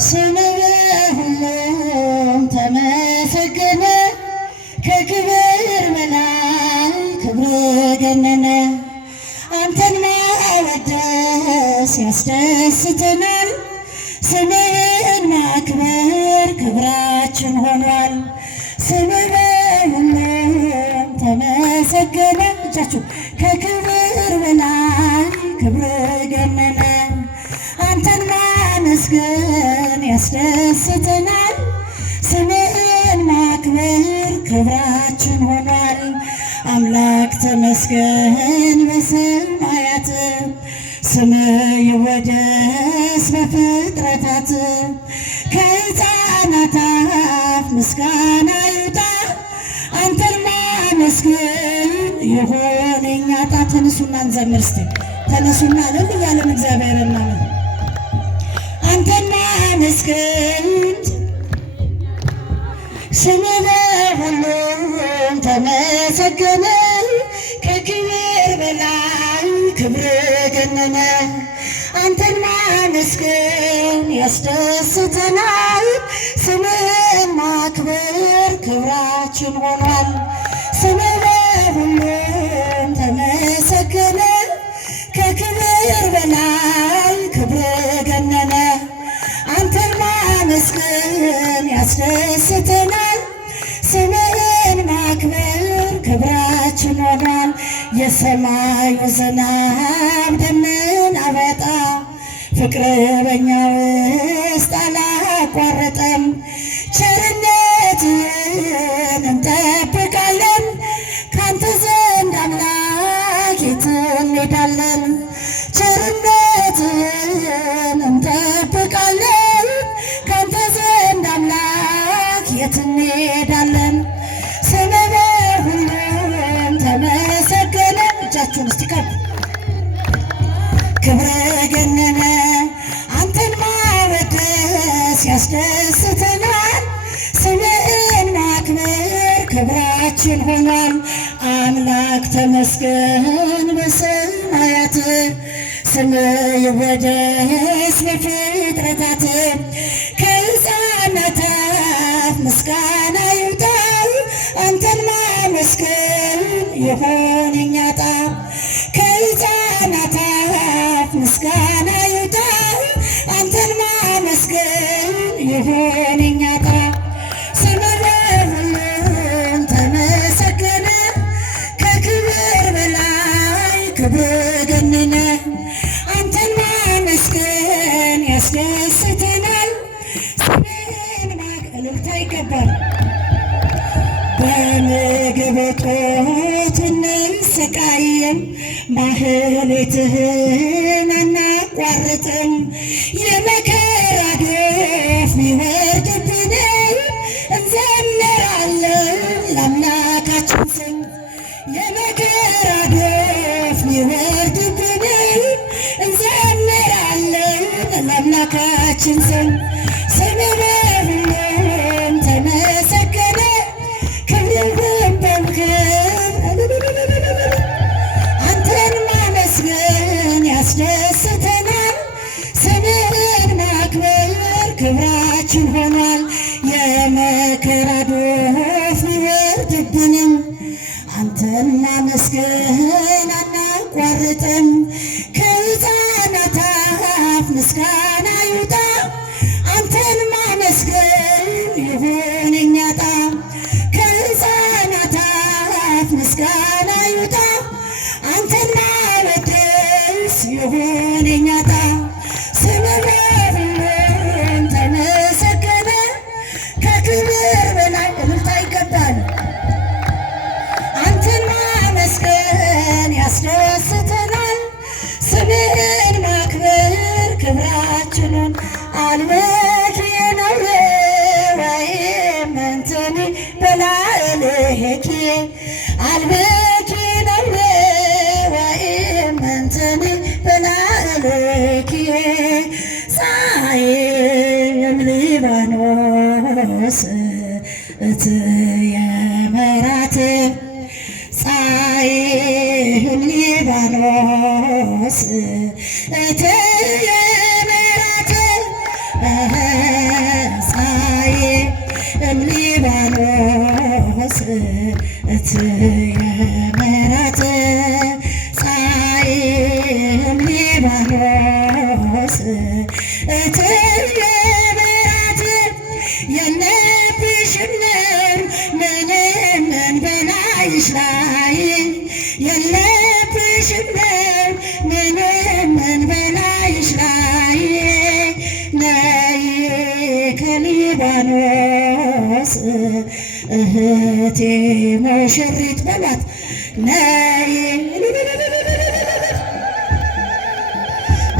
ስምህ በሁሉም ተመሰገነ፣ ከክብር በላይ ክብር ገነነ። አንተን ማወደስ ያስደስተናል፣ ስምህን ማክበር ክብራችን ሆኗል። ስምህ በሁሉም ተመሰገነ፣ እጃችሁ ከክብር በላይ ክብር ገነነ። አንተን ማመስገን ያስደስተናል፣ ስምህን ማክበር ክብራችን ሆኗል። አምላክ ተመስገን በሰማያት፣ ስምህ ይወደስ በፍጥረታት። ከሕፃናት አፍ ምስጋና ይውጣ፣ አንተን ማመስገን ይሁን የእኛ ዕጣ። ተነሱና እንዘምር እስቲ፣ ተነሱና እልል እያለን እግዚአብሔርን እናመስግን። አንተን ማመስገን ስምህ በሁሉም ተመሰገነ፣ ከክብር በላይ ክብር ገነነ። አንተን ማመስገን ያስደስተናል፣ ስምህን ማክበር ክብራችን ሆኗል። ስምህ በሁሉም ተመሰገነ፣ ከክብር በላይ ክብር ገነነ። አንተን ማመስገን ያስደስተናል፣ ስምህን ማክበር ክብራችን ሆኗል። የሰማዩ ዝናብ ደመና አወጣ፣ ፍቅር በኛ ውስጥ አላቋረጠም። ቸርነትህን እንጠብቃለን፣ ካንተ ዘንድ አምላክ የት እንሄዳለን? ቸርነትህን እንጠብቃለን፣ ካንተ ዘንድ አምላክ የት እንሄዳለን? ስምህ በሁሉም ተመሰገነ፣ እጃችሁን እስቲ ከፍ ክብር ገነነ። አንተን ማወደስ ያስደስተናል፣ ስምህን ማክበር ክብራችን ሆኗል። አምላክ ተመስገን በሰማያት፣ ስምህ ይወደስ በፍጥረታት። ከሕፃናት አፍ ምስጋና ይውጣ፣ አንተን ማመስገን ይሁን የእኛ ዕጣ። ከሕፃናት አፍ ምስጋና ይውጣ፣ አንተን ማመስገን ይሁን የእኛ ዕጣ። ስምህ በሁሉም ተመሰገነ፣ ከክብር በላይ ክብር ገነነ። አንተን ማመስገን ያስደስተናል፣ ስምህን እልልታ ይገባል። በምግብ እጦት እንሰቃይም፣ ማህሌትህን አናቋርጥም። የመከራ ዶፍ ቢወርድብንም እንዘምራለን ለአምላካችን ስም። የመከራ ዶፍ ቢወርድብንም እንዘምራለን ለአምላካችን ስም። ስምህ በሁሉም ተመሰገነ፣ ክብርህን በምክር አንተን ማመስገን ያስደስተናል፣ ስምህን ማክበር ክብራችን ሆኗል። የመከራ ዶፍ ቢወርድብንም አንተን ማመስገን አናቋርጥም። ከሕፃናት አፍ ምስጋና ይውጣ፣ አንተን ማመስገን ይሁን የእኛ ዕጣ። ከሕፃናት አፍ ምስጋና ይውጣ፣ አንተን ማወደስ ይሁን የእኛ ዕጣ። ስምህ በሁሉም ተመሰገነ፣ ከክብር በላይ እልልታ ይገባል። አንተን ማመስገን ያስደስተናል፣ ስምህን ማክበር ክብራችንን አልበኪ ነውሬ ወይም እንትኒ በላዕልኪ አልበኪ ነውሬ ወይም እንትኒ በላዕልኪ ፀሐይ ሊባኖስ እትየ መራት ፀሐይ ሊባኖስ እትየ መራት እምሊባኖስ እትየ ምሕረት ፀሐይ እምሊባኖስ እትየ ምሕረት የለብሽም ነውር ምንም በላይሽ ላይ የለብሽም ነውር ምንም በላይሽ ላይ ነይ ከሊባኖስ እህቴ ሙሽሪት በሏት ነይ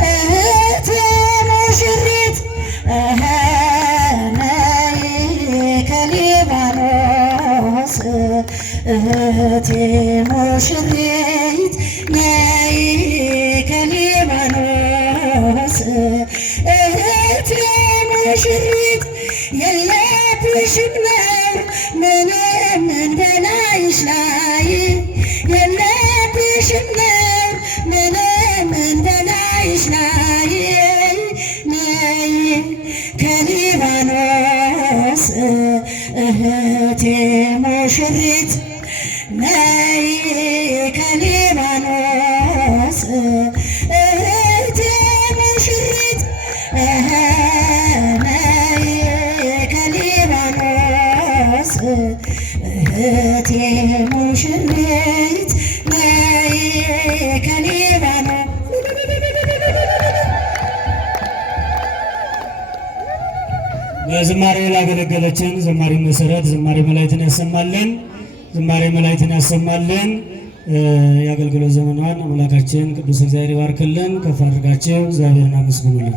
እህቴ ሙሽሪት ነይ ከሊባኖስ እህቴ ሙሽሪት ነይ ከሊባኖስ እህቴ ሙሽሪት የለብሽም ነውር ምንም በላይሽ ላይ የለብሽም ነውር ምንም በላይሽ ላይ ነይ ከሊባኖስ እህቴ ሙሽሪት ነይ ከሊባኖስ እህቴ ሙሽሪት ነይ ከሊባኖስ እህቴ ሙሽሪት ነይ ከሊባኖስ። በዝማሬ ላገለገለችን ዘማሪ መሰረት ዝማሬ መላእክትን ያሰማልን፣ ዝማሬ መላእክትን ያሰማልን። የአገልግሎት ዘመኗን አምላካችን ቅዱስ እግዚአብሔር ይባርክልን። ከፍ አድርጋችሁ እግዚአብሔርን አመስግኑልን።